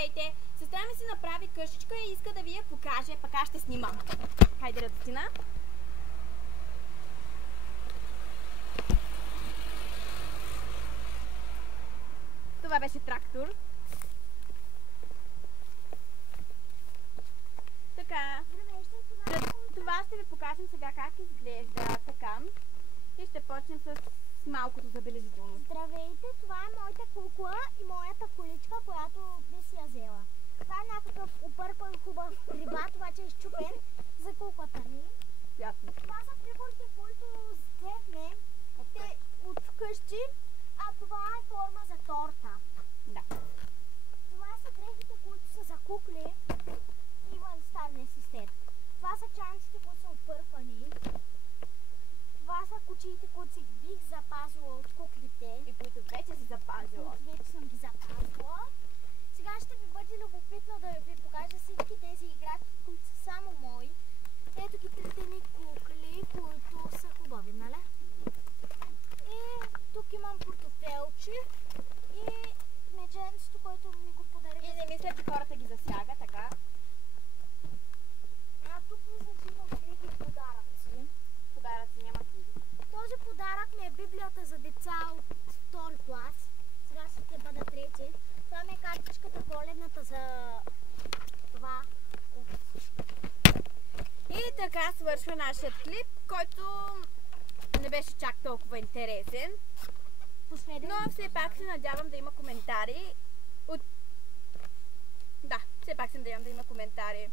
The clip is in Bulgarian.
Здравейте! Сестра ми си направи къщичка и иска да ви я покаже, пък аз ще снимам. Хайде, Радостина. Това беше трактор. Така. Това ще ви покажем сега как изглежда така. И ще почнем с малкото забележително. Здравейте, това е моята кукла и моята количка, която би си я взела. Това е някакъв объркан хубав рибат, обаче е изчупен за куклата ни. Ясно. Това са приборите, които взехме от вкъщи, а това е форма за торта. Да. Това са дрехите, които са за кукли. Иван, стария сестер. Това са чанците, които са объркани. Това са кучиите, които си бих запазила от куклите. И които вече си запазила. Които вече съм ги запазила. Сега ще ви бъде любопитно да ви покажа всички тези играчки, които са само мои. Ето ги трите ми кукли, които са хубави, нали? И тук имам портофелче и медженцето, който ми го подари. И не мисля, че хората ги засяга, така. А тук мисля, че има книги и подаръци. Подаръци няма книги. Този подарък ми е Библията за деца от втори клас. Сега ще бъда трети. Това ми е картичката коледната за това. И така свършва нашият клип, който не беше чак толкова интересен. Последен. Но все пак се надявам да има коментари. Да, все пак се надявам да има коментари